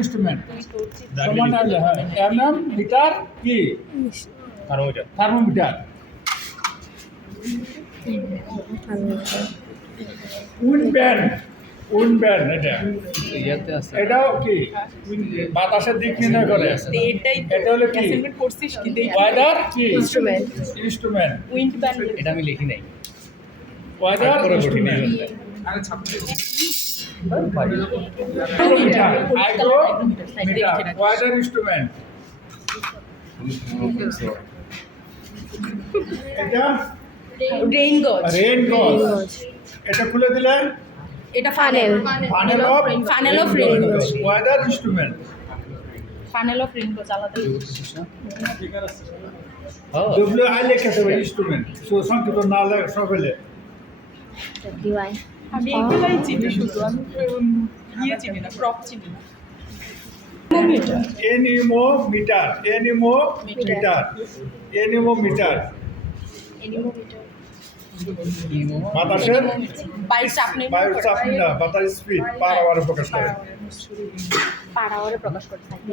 Instrument সমান আছে, হ্যাঁ। এমএম মিটার কি থার্মোমিটার। উইন্ড ব্যান্ড এটাও কি বাতাসের দিক নির্ণয় করে। এটা হলো কি ওয়েদার কি ইনস্ট্রুমেন্ট। এটা আমি লিখি নাই। Weather instrument. Weather instrument. এটা রেইন গজ। রেইন গজ। এটা খুলে দিলেন, এটা ফানেল। ফানেল অফ রেইন গজ। Weather instrument. Funnel of rain গজ আলাদা। WI লেখা হবে ইনস্ট্রুমেন্ট, সংক্ষিপ্ত না লেখা সবেলে। আমি এগুলাই চিনি, শুধু আমি ইয়ে চিনি না, প্রপ চিনি না। এনিমোমিটার। বাতাসের বায়ুর চাপ নেই, বাতাস স্পিড পার আওয়ারে প্রকাশ করে। পার আওয়ারে প্রকাশ করতে থাকে।